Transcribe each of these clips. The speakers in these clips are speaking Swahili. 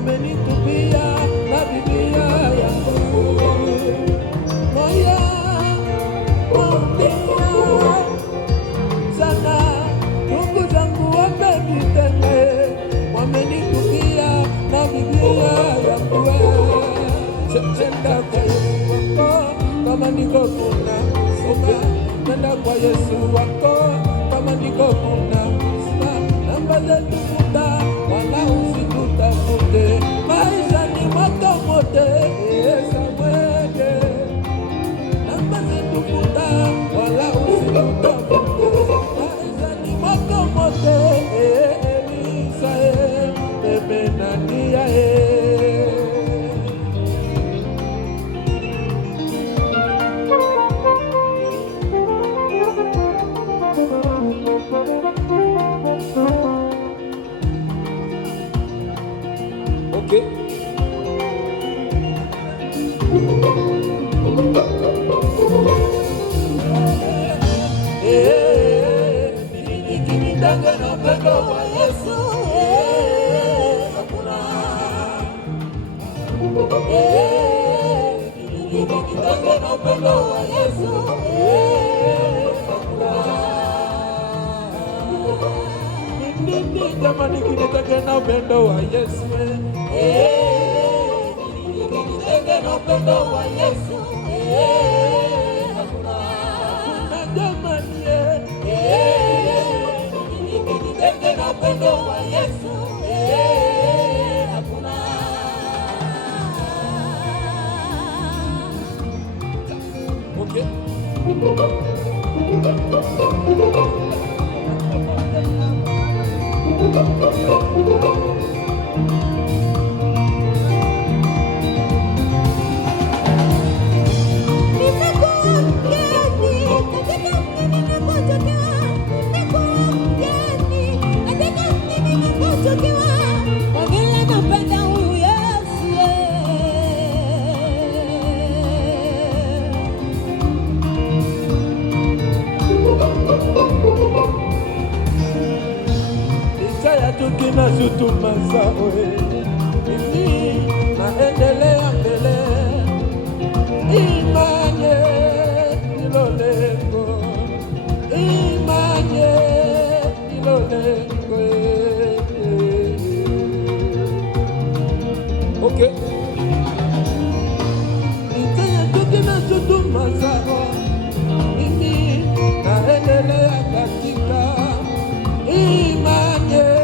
wamenitupia na Biblia yangu. Moya waumia sana, ndugu zangu wamenitenge, wamenitupia na Biblia yangu. Nenda kwa Yesu wako kama niko kuna sima, nenda kwa Yesu wako kama niko kuna sima. Namba zetu futa, wala usitutafute, maisha ni moto mote, Samuele. Namba zetu futa, wala usitutafute, maisha ni moto mote, Elisa, Ebenania, okay. Nikitange na upendo wa Yesu, hakuna. Nikitange na upendo wa Yesu, hakuna. Jamani, nikitange na upendo wa Yesu, nikitange na upendo wa Yesu, hakuna. Jamani, nikitange na upendo wa Yesu, hakuna. Okay. Tukina shutuma zawe, mimi naendelea mbele, imanye ilo lengo, imanye ilo lengo. Okay. Tukina shutuma zawe, mimi naendelea katika imanye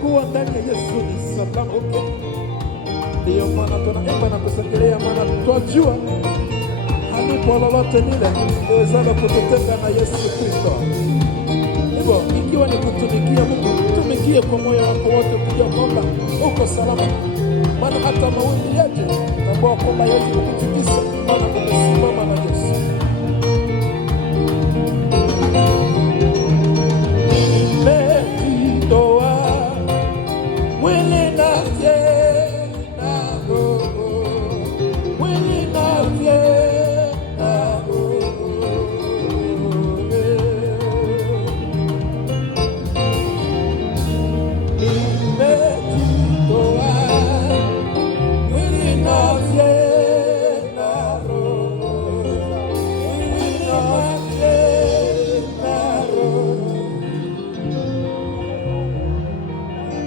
kuwa ndani ya Yesu ni salama. Ndiyo maana tunaimba na kusengelea, maana twajua halipo lolote lile liwezalo kututenga na Yesu Kristo. Hivyo ikiwa ni kumtumikia Mungu, tumikie kwa moyo wako wote, ukijua kwamba uko salama, maana hata mawimbi yetu tambua kwamba hawezi kukutikisa, maana